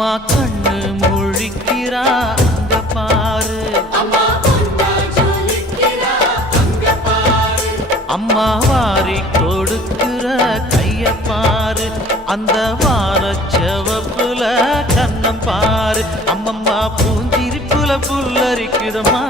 அம்மா கண்ணு முழிக்கிறா அங்க பாரு, அம்மா வாரி கொடுக்கிற கைய பாரு, அந்த வானச்சவப்புல கண்ணம் பாரு. அம்மம்மா பூஞ்சிரிப்புல புல்லரிக்குதம்மா,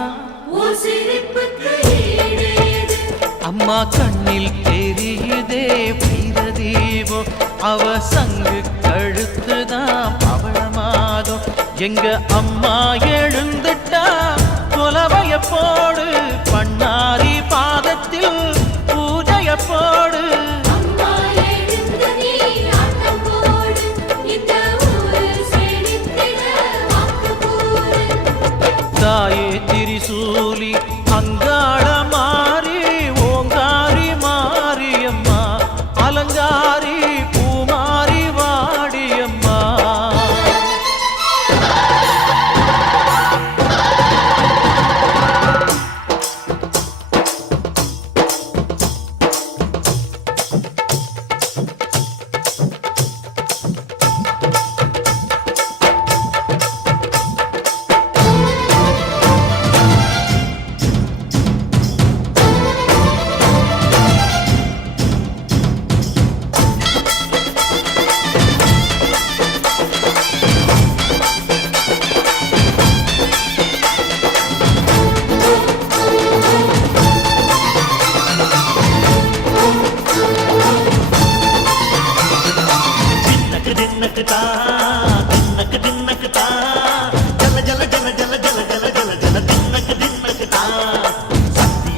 அம்மா கண்ணில் தெரியுதே வீரதீபம், அவ சங்கு கழுத்துதான் பவளமாகும். எங்க அம்மா எழுந்துட்டா கொலவைய போடு, பண்ணாரி பாதத்தில் பூஜைய போடு. தாயே திரிசூலி அங்காள மாறி ஓங்காரி மாரியம்மா, அலங்காரி பூமாரி வாடியம்மா.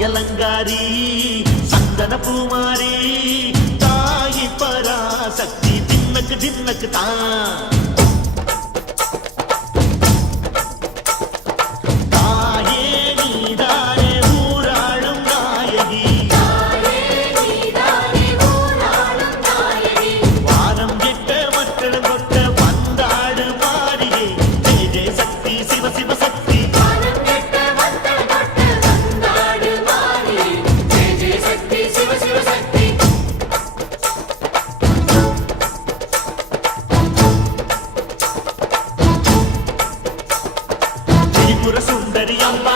அலங்காரி சந்தன பூமாரி தாயி பராசக்தி தின்னக்கு தின்னக்கு தான். தாயே நீதானே ஊராளும் நாயகி, வாரம் கெட்ட மக்களும் கொட்ட வந்தாடு மாறியே. ஜெய ஜெய சக்தி சிவ சிவ சக்தி, சுந்தரி அம்மா